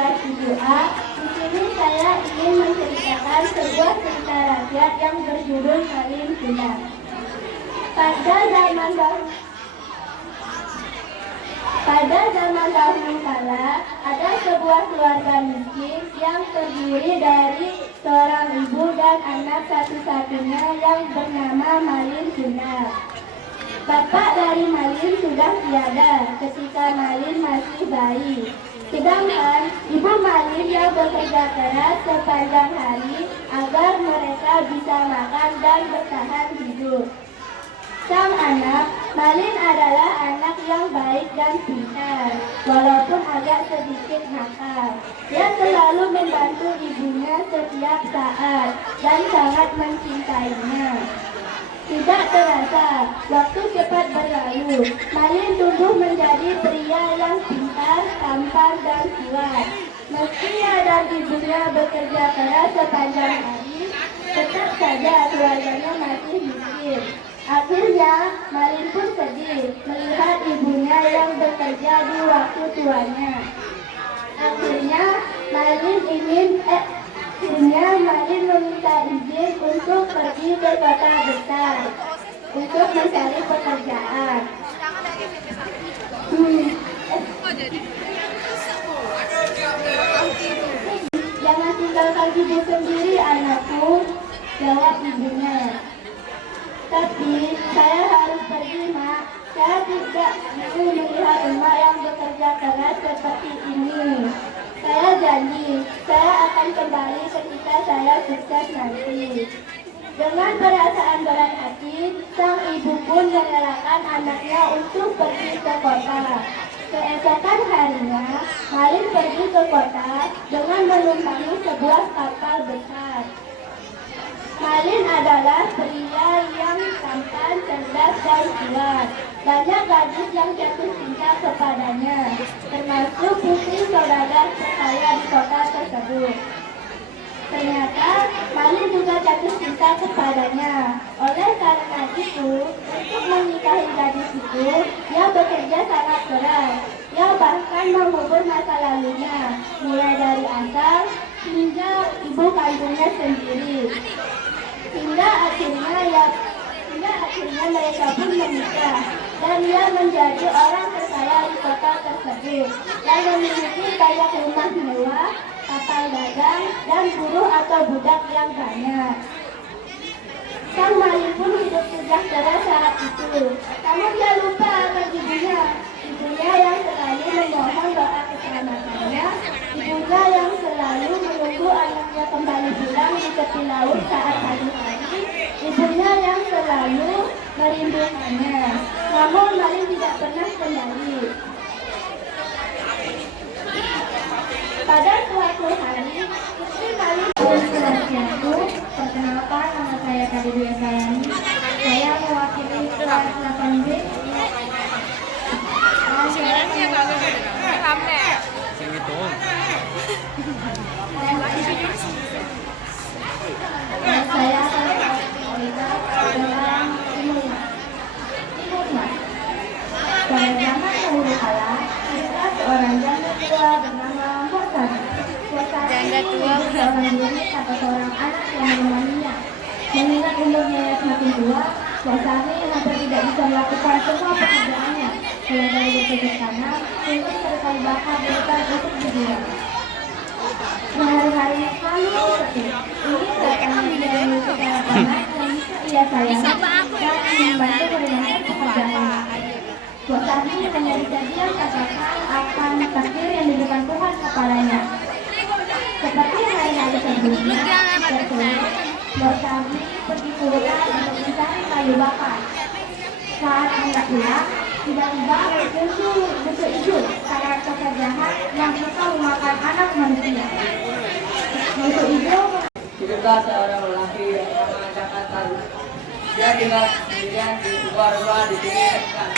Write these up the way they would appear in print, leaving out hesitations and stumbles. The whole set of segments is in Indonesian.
kelas 7A. Di sini saya ingin menceritakan sebuah cerita rakyat yang berjudul Malin Kundang. Pada zaman dahulu kala, ada sebuah keluarga miskin yang terdiri dari seorang ibu dan anak satu-satunya yang bernama Malin Kundang. Bapak dari Malin sudah tiada ketika Malin masih bayi. Sedangkan ibu Malin yang bekerja keras sepanjang hari agar mereka bisa makan dan bertahan hidup. Sang anak, Malin adalah anak yang baik dan pintar, walaupun agak sedikit nakal. Dia selalu membantu ibunya setiap saat dan sangat mencintainya. Tidak terasa, waktu cepat berlalu. Malin tumbuh menjadi pria yang pintar, tampan, dan kuat. Meski ia dan ibunya bekerja keras sepanjang hari, tetap saja keluarganya masih miskin. Akhirnya, Malin pun sedih melihat ibunya yang bekerja di waktu tuanya. Akhirnya, Malin meminta izin untuk pergi ke kota besar untuk mencari pekerjaan. Jangan tinggalkan ibu sendiri, anakku, jawab ibunya. Tapi saya harus pergi, Mak. Saya tidak mau melihat emak yang bekerja keras seperti ini. Saya janji, saya akan kembali ketika saya sukses nanti. Dengan perasaan berat hati, sang ibu pun merelakan anaknya untuk pergi ke kota. Keesokan harinya, Malin pergi ke kota dengan menumpangi sebuah kapal besar. Malin adalah pria yang tampan, cerdas, dan kuat. Banyak gadis yang jatuh cinta kepadanya, termasuk putri saudara terkaya di kota tersebut. Ternyata Malin juga jatuh cinta kepadanya. Oleh karena itu, untuk menikahi gadis itu, ia bekerja sangat keras. Ia bahkan mengubur masa lalunya, mulai dari asal hingga ibu kandungnya sendiri. Hingga akhirnya mereka pun menikah dan ia menjadi orang terkaya di kota tersebut yang memiliki banyak rumah mewah, kapal dagang, dan buruh atau budak yang banyak. Sang Malin pun hidup sejahtera saat itu. Namun dia lupa akan ibunya yang selalu memohon doa keselamatannya, ibunya yang selalu menunggu anaknya kembali pulang di tepi laut saat pagi-pagi, ibunya yang selalu merindukannya. Namun Malin tidak pernah kembali. Pada suatu hari, istri Malin Selastiastu, perkenalkan nama saya Kak Dwi Esayani. Saya mewakili kelas 8B. Saya akan bercerita tentang timurnya. Pada zaman dahulu kala, ada seorang janda tua bernama Mosari. Janda tua seorang diri atau seorang anak yang menemaninya. Mengingat umurnya yang semakin tua, Mosari hampir tidak bisa melakukan semua pekerjaannya, mulai dari bercocok tanam hingga mencari bahan berkat untuk hidup. Hari-harinya selalu seperti ini datangnya dia memiliki anak yang bisa ia sayangi dan membantu meringankan pekerjaan. Mosari menjadi jadian katakan akan takdir yang diberikan Tuhan kepadanya. Seperti hari-hari sebelumnya, Mosari pergi ke hutan untuk mencari kayu bakar. Saat hendak pulang, tiba-tiba muncul buku itu karena kesal jahat yang suka memakan anak manusia. Buku itu hiduplah seorang lelaki yang bernama Jakarta. Dia tinggal sendirian di sebuah rumah di pinggir ikan.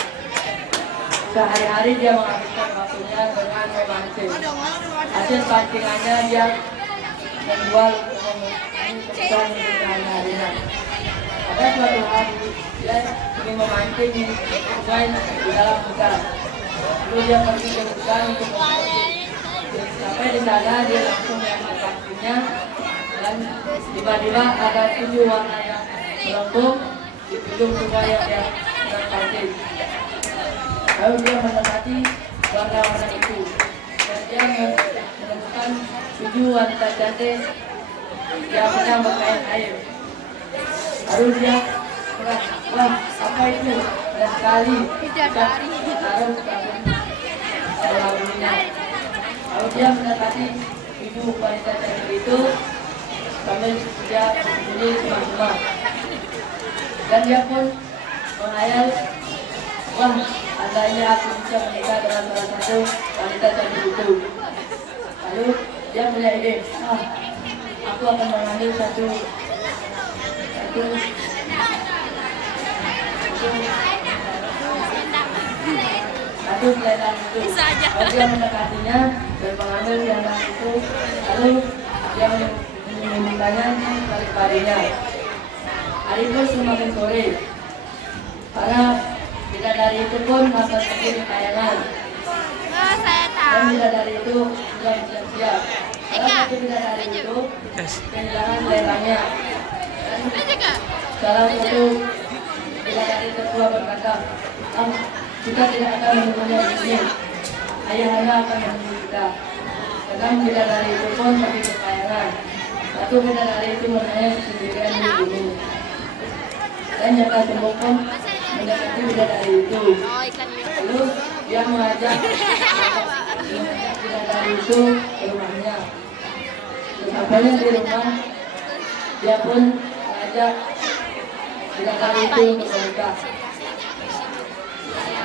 Sehari-hari dia menghabiskan waktunya dengan memancing. Hasil pancingannya dia menjual untuk memenuhi kebutuhan hidup sehari-harinya. Pada suatu hari dia ingin memancing di sungai di dalam hutan. Lalu dia pergi ke hutan untuk mencari siapa Sampai di sana dia langsung melihat kakinya dan tiba-tiba ada 7 warna yang melengkung di ujung sungai yang dia cantik. Lalu dia mendekati warna-warna itu dan dia menemukan 7 wanita cantik yang sedang bermain air. Lalu dia merasa, wah apa itu? Dan sekali kita taruh dalam minyak. Lalu dia mendekati 7 wanita cantik itu sambil dia bersembunyi semang-semang. Dan dia pun menghayal, wah andainya aku bisa menikah dengan salah satu wanita cantik itu. Lalu dia punya ide, aku akan mengambil satu selendang itu. Lalu dia mendekatinya dan mengambil selendang itu. Lalu dia menyembunyikannya di balik parinya. Hari pun semakin sore, karena bidadari itu pun makan sendiri kayangan. Dan bidadari itu sudah bersiap-siap. Salah satu bidadari itu kehilangan selendangnya. Salah satu bidadari tertua berkata, kita tidak akan menunggunya di sini. Ayahanda akan menunggu kita. Dan bidadari itu pun pergi ke kayangan. Satu bidadari itu menaik sendirian di gunung. Dan jaka tembok pun mendekati bidadari itu. Lalu dia mengajak bidadari itu ke rumahnya. Sesampainya di rumah, dia pun mengajak bidadari itu untuk menikah.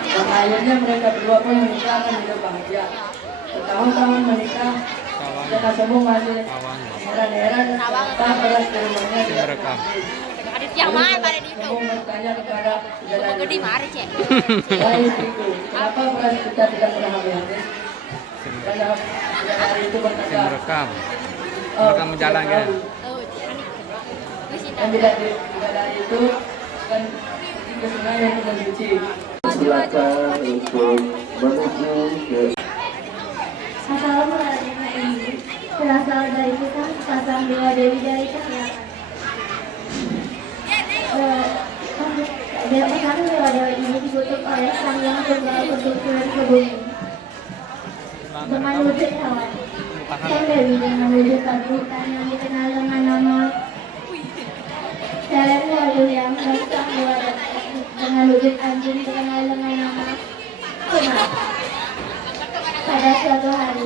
Dan akhirnya mereka berdua pun menikah dan hidup bahagia. Bertahun-tahun menikah, jaka tembok masih heran-heran apa beras di rumahnya tidak berhasil. Yang mana pada di itu? Tembok bertanya kepada bidadari. Gede mari cek. Wahai istriku, kenapa beras kita tidak pernah habis? Dan bidadari itu berkata, Merekam jalan kan? Oh, dan bidadari itu akan pergi ke sungai untuk mencuci. Silakan untuk menuju ke Assalamualaikum. Berasal dari kita sepasang dewa dewi dari kahyangan. Pasang dewa-dewa ini dikutuk oleh sang yang tunggal untuk turun ke bumi dengan wujud hewan. Sang dewi dengan wujud hutan yang dikenal dengan nama Selen Walu yang sang dewa dengan wujud anjing dikenal dengan nama Kumar. Pada suatu hari,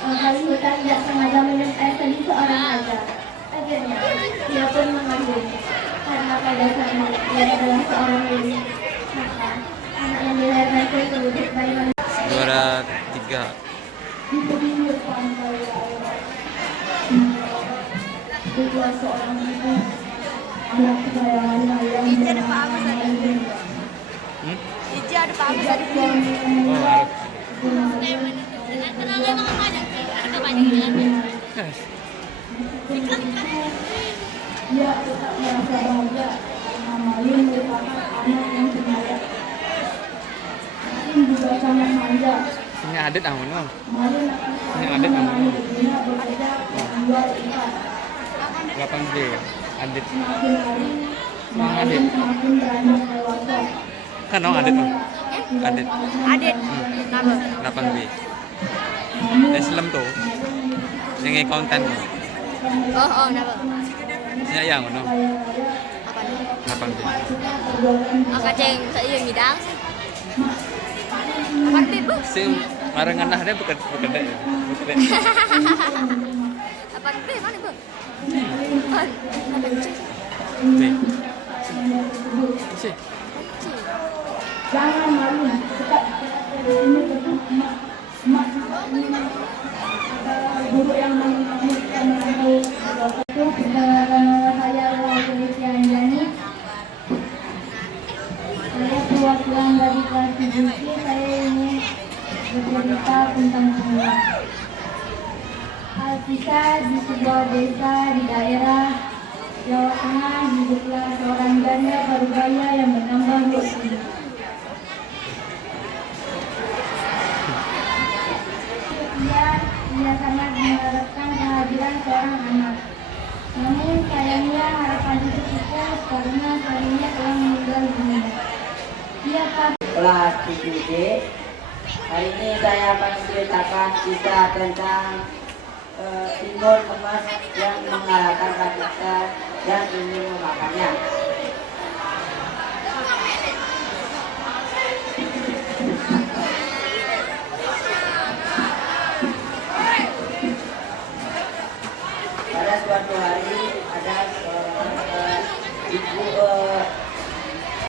kali hutan tidak sengaja minum air tadi seorang raja. Akhirnya, dia pun mengandung. Karena pada saat dia adalah seorang bayi, maka anak yang dilahirkan pun terwujud bayi manusia. juara 3. Di pinggir pantai air, dia seorang ibu, anak kesayangannya yang bernama Malinda. Iji ada Pak Agus ada Oh, harus. Kenapa emang banyak sih? Ada banyak Dia tetap merasa bahagia karena Malin merupakan anak yang penyayang. Malin juga sangat manja. Ini adet ah, no. Malin akan Ini selalu adet menemani apa? ibunya bekerja di luar ikan. 8B. Adet. Semakin hari, Emang Malin adet? semakin beranjak dewasa. Kan no adet no. Adet. Adet. Nama. 8B. Islam tuh. Yang accountant. Oh, nama. Siya yang no. Apa nih? 8B. Oh, kacang saya ngidang. Apa nih, Bu? Sim parang anak dia bekerja. Bekerja. Apa nih, mana, Bu? B. Si. Jangan malu, tetap ini tetap emak guru yang mengajarkan aku itu saya penelitian ini. Saya perwakilan dari kelas 7C. Saya ingin bercerita tentang bunga. Alkisah di sebuah desa di daerah Jawa Tengah hiduplah seorang janda parubaya yang bernama Rusdi. Ia karena suaminya telah meninggal dunia. Dia Kelas 7D. Hari ini saya akan menceritakan kisah tentang timun emas yang mengalahkan raksasa dan ingin memakannya.